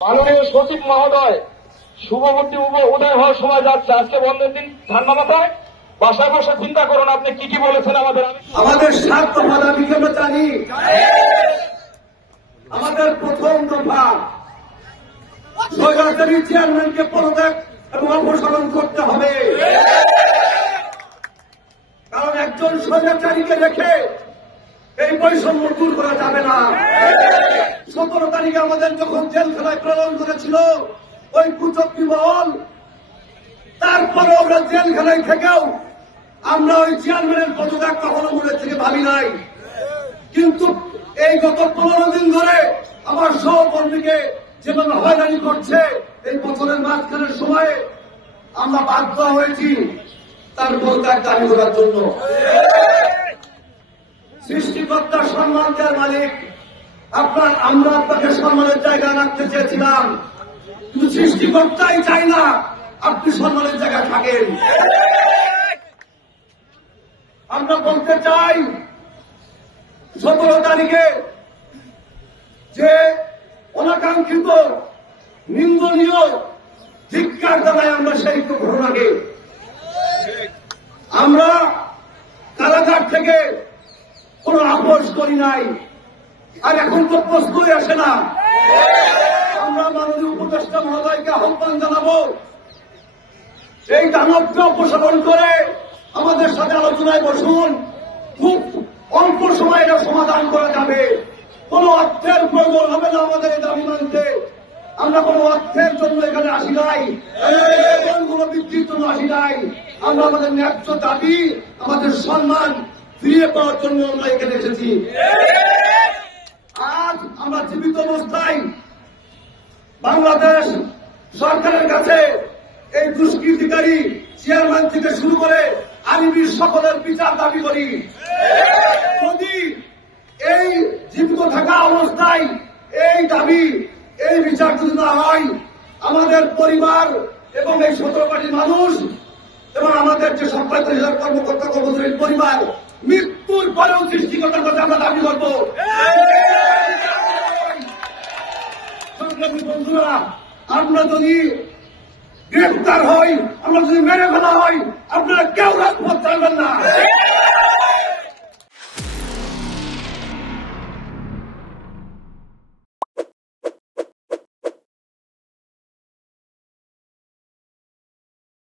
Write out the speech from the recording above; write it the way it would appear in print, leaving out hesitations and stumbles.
মাননীয় সচিব মহোদয়, শুভবর্তী উদয় হওয়ার সময় যাচ্ছে। আজকে বন্ধের দিন, ঠান্ডা মাথায় বাসায় বসে চিন্তা করুন আপনি কি কি বলেছেন আমাদের 7 দফা দাবিকে আমরা জানি। আমাদের প্রথম দফা স্বৈরাচারী চেয়ারম্যানকে পদত্যাগ এবং অপসারণ করতে হবে, কারণ একজন স্বৈরাচারীকে রেখে এই বৈষম্য দূর করা যাবে না। 17 তারিখে আমাদের যখন জেলখানায় প্রেরণ করেছিল ওই কুচক্রী মহল, তারপরে আমরা জেলখানায় থেকেও আমরা ওই চেয়ারম্যানের পদত্যাগ কখনো মনের থেকে ভাবি নাই। কিন্তু এই গত 15 দিন ধরে আমার সহকর্মীকে যেভাবে হয়রানি করছে, এই বছরের মাঝখানের সময়ে আমরা বাধ্য হয়েছি তার পদত্যাগ দাবি করার জন্য। সৃষ্টিকর্তার সম্মান দেওয়ার মালিক আমরা আপনাকে সম্মানের জায়গায় রাখতে চেয়েছিলাম, কিন্তু সৃষ্টিকর্তাই চাই না আপনি সম্মানের জায়গায় থাকেন। আমরা বলতে চাই 17 তারিখে যে অনাকাঙ্ক্ষিত নিন্দনীয় ধিক্কার জানাই আমরা সেই ঘটনাকে। আমরা কারাগার থেকে কোন আপোষ করি নাই, আর এখন তো প্রশ্নই আসে না। আমরা মাননীয় উপদেষ্টা মহোদয়কে আহ্বান জানাবো এই দানবকে অপসারণ করে আমাদের সাথে আলোচনায় বসুন। খুব অল্প সময় এটা সমাধান করা যাবে। কোন অর্থের প্রয়োজন হবে না আমাদের এই দাবি মানতে। আমরা কোন অর্থের জন্য এখানে আসি নাই, কোন বৃদ্ধির জন্য আসি নাই। আমরা আমাদের ন্যায্য দাবি, আমাদের সম্মান ফিরিয়ে পাওয়ার জন্য আমরা এখানে এসেছি। আজ আমরা জীবিত অবস্থায় বাংলাদেশ সরকারের কাছে এই দুষ্কৃতিকারী চেয়ারম্যান থেকে শুরু করে আইনজীবী সকলের বিচার দাবি করি। যদি এই জীবিত থাকা অবস্থায় এই দাবি, এই বিচার যদি না হয়, আমাদের পরিবার এবং এই 17 কোটি মানুষ এবং আমাদের যে 47,000 কর্মকর্তা কর্মচারীর পরিবার মৃত্যুর পরেও সৃষ্টিকর্তার কাছে আমরা দাবি করব। বন্ধুরা, আমরা যদি গ্রেফতার হই, আমরা যদি মেরে ফেলা হয়, আপনারা কেউ রাজপথ চাইবেন না।